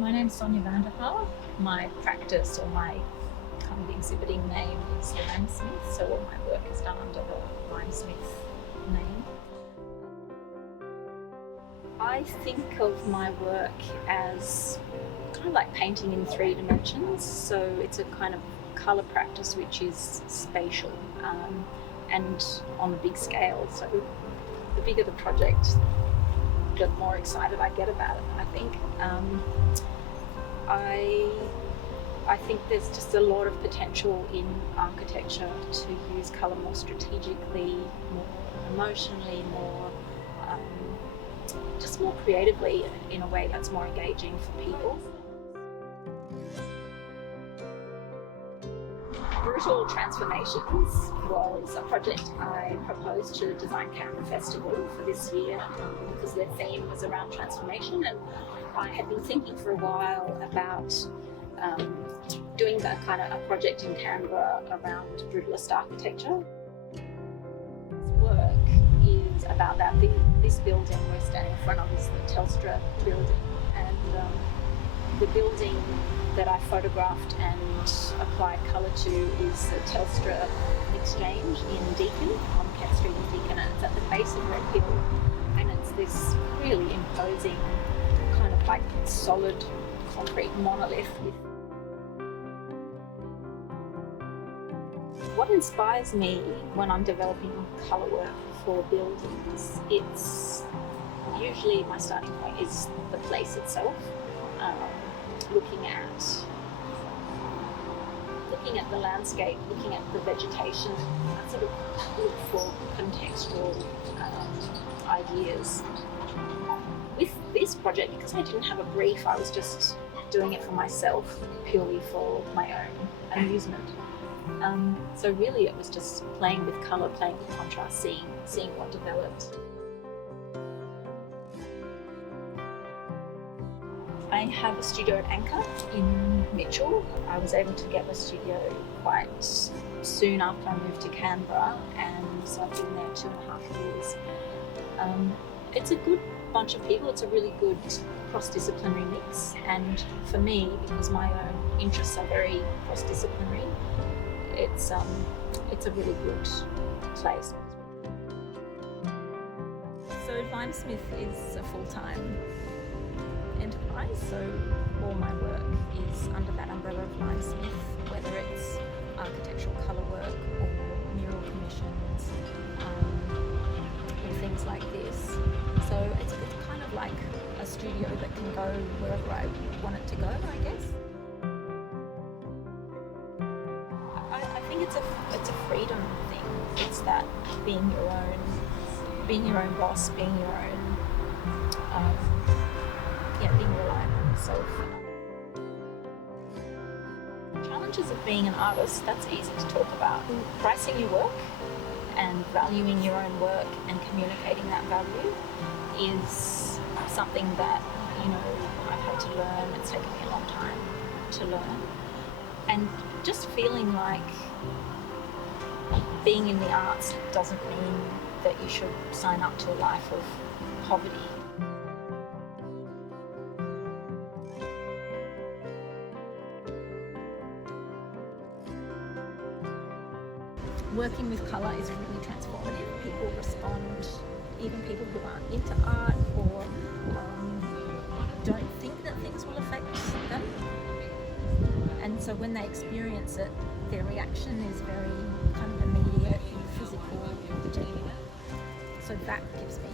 My name's Sonia van der Haar. My practice or my kind of exhibiting name is Limesmith, so all my work is done under the Limesmith name. I think of my work as kind of like painting in 3 dimensions, so it's a kind of colour practice which is spatial and on a big scale. So the bigger the project, the more excited I get about it, I think. I think there's just a lot of potential in architecture to use colour more strategically, more emotionally, more just more creatively in a way that's more engaging for people. Brutal Transformations was a project I proposed to the Design Canberra Festival for this year because their theme was around transformation, and I had been thinking for a while about doing a project in Canberra around brutalist architecture. This work is about that. This building we're standing in front of is the Telstra building, and the building that I photographed and applied colour to is the Telstra Exchange in Deakin, on Kent Street in Deakin, and it's at the base of Red Hill, and it's this really imposing kind of like solid concrete monolith. What inspires me when I'm developing colour work for buildings, it's usually my starting point is the place itself. Looking at the landscape, looking at the vegetation, I sort of look for contextual ideas. With this project, because I didn't have a brief, I was just doing it for myself, purely for my own amusement. So really it was just playing with colour, playing with contrast, seeing what developed. I have a studio at Anchor in Mitchell. I was able to get the studio quite soon after I moved to Canberra, and so I've been there 2.5 years. It's a good bunch of people. It's a really good cross-disciplinary mix, and for me, because my own interests are very cross-disciplinary, it's a really good place. So Limesmith is a full-time enterprise, so all my work is under that umbrella of Limesmith, whether it's architectural colour work or mural commissions or things like this. So it's kind of like a studio that can go wherever I want it to go, I guess. I think it's a freedom thing. It's that being your own boss, being your own being reliant on yourself. Challenges of being an artist, that's easy to talk about. Pricing your work and valuing your own work and communicating that value is something that, I've had to learn. It's taken me a long time to learn. And just feeling like being in the arts doesn't mean that you should sign up to a life of poverty. Working with colour is really transformative. People respond, even people who aren't into art or don't think that things will affect them. And so when they experience it, their reaction is very kind of immediate, physical, genuine. So that gives me